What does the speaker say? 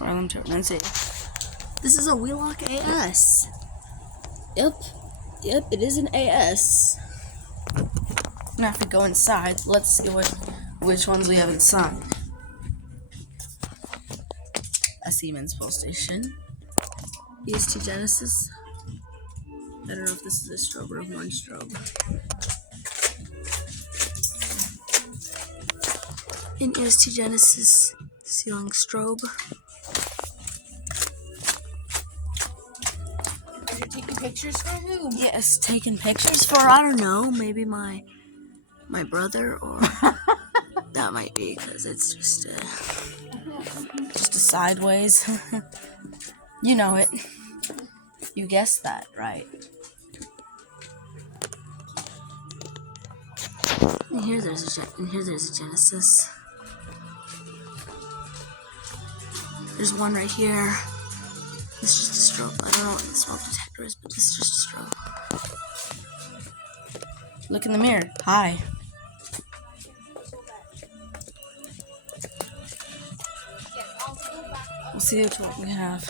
Well, let me turn and see. This is a Wheelock AS. Yep, it is an AS. Now if we go inside, let's see which ones we have inside. A Siemens pull station. EST Genesis. I don't know if this is a strobe or one strobe. An EST Genesis ceiling strobe. Are you taking pictures for who? Yes, taking pictures for, I don't know, maybe my brother, or that might be because it's just a sideways. You know it. You guessed that, right? And here there's a Genesis. There's one right here. This is just a strobe. I don't know what the smoke detector is, but this is just a strobe. Look in the mirror. Hi. We'll see what we have.